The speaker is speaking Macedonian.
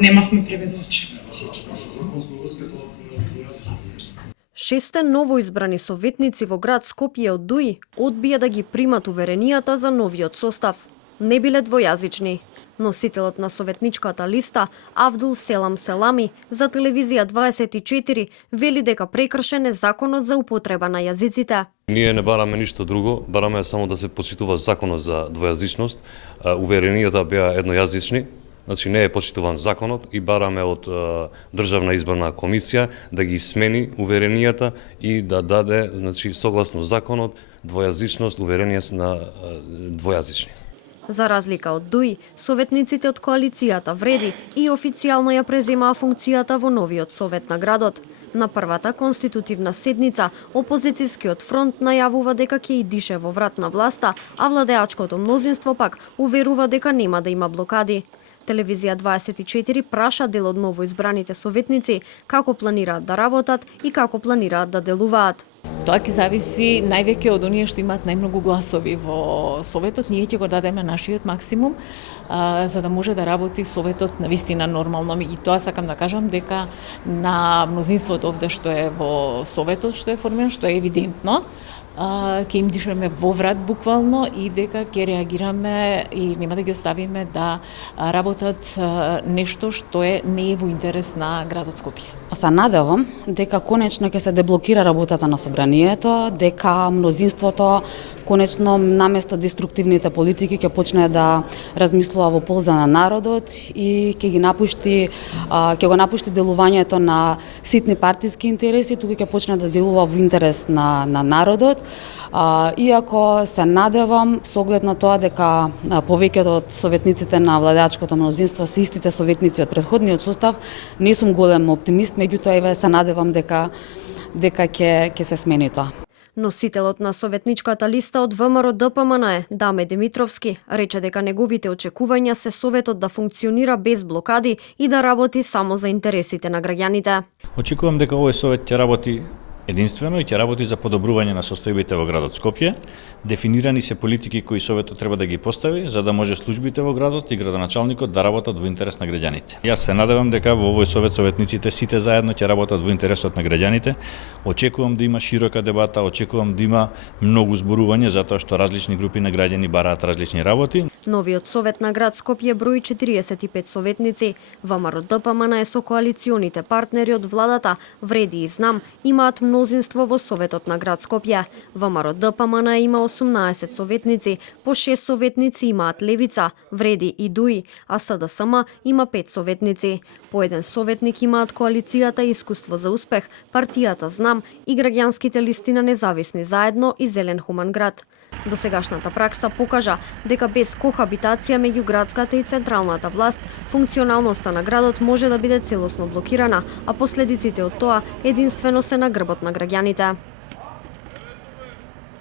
Немавме преведувач. 6 новоизбрани советници во град Скопје од ДУИ одбија да ги примат уверенијата за новиот состав. Не биле двојазични. Носителот на советничката листа Авдул Селам Селами за телевизија 24 вели дека прекршен е законот за употреба на јазиците. Ние не бараме ништо друго, бараме само да се почитува законот за двојазичност. Уверенијата беа еднојазични. Значи не е почитуван законот и бараме од Државна изборна комисија да ги смени уверенијата и да даде, значи согласно законот, двојазичност, уверенијата на двојазични. За разлика од ДУИ, советниците од коалицијата Вреди и официјално ја преземаа функцијата во новиот совет на градот. На првата конститутивна седница, опозицијскиот фронт најавува дека ќе и дише во врат на власта, а владеачкото мнозинство пак уверува дека нема да има блокади. Телевизија 24 праша дел од новоизбраните советници како планираат да работат и како планираат да делуваат. Тоа ќе зависи највеќе од оние што имаат најмногу гласови во советот. Ние ќе го дадеме нашиот максимум за да може да работи советот навистина нормално. И тоа сакам да кажам дека на мнозинството овде што е во советот, што е формирано, што е евидентно, ќе им дишеме во врат буквално и дека ќе реагираме и нема да ги оставиме да работат нешто што не е во интерес на градот Скопје. Се надевам дека конечно ќе се деблокира работата на собранието, дека мнозинството конечно наместо деструктивните политики ќе почне да размислува во полза на народот и ќе го напушти делувањето на ситни партиски интереси, туку ќе почне да делува во интерес на народот. Иако се надевам со оглед на тоа дека повеќето од советниците на владеачкото мнозинство се истите советници од претходниот состав, не сум голем оптимист, меѓутоа се надевам дека ќе се смени тоа. Носителот на советничката листа од ВМРО ДПМН Даме Димитровски рече дека неговите очекувања се советот да функционира без блокади и да работи само за интересите на граѓаните. Очекувам дека овој совет ќе работи единствено и ќе работи за подобрување на состојбите во градот Скопје. Дефинирани се политики кои советот треба да ги постави за да може службите во градот и градоначалникот да работат во интерес на граѓаните. Јас се надевам дека во овој совет советниците сите заедно ќе работат во интересот на граѓаните. Очекувам да има широка дебата, очекувам да има многу зборување затоа што различни групи на граѓани бараат различни работи. Новиот совет на град Скопје брои 45 советници. ВМРО ДПМН со коалиционите партнери од владата Вреди и Знам имаат мнозинство во советот на град Скопје. ВМРО ДПМН има 18 советници, по 6 советници имаат Левица, Вреди и ДУИ, а СДСМ има 5 советници. По еден советник имаат коалицијата Искуство за успех, партијата Знам и граѓанските листи на Независни заедно и Зелен хуман град. Досегашната пракса покажа дека без кохабитација меѓу градската и централната власт, функционалноста на градот може да биде целосно блокирана, а последиците од тоа единствено се на грбот на граѓаните.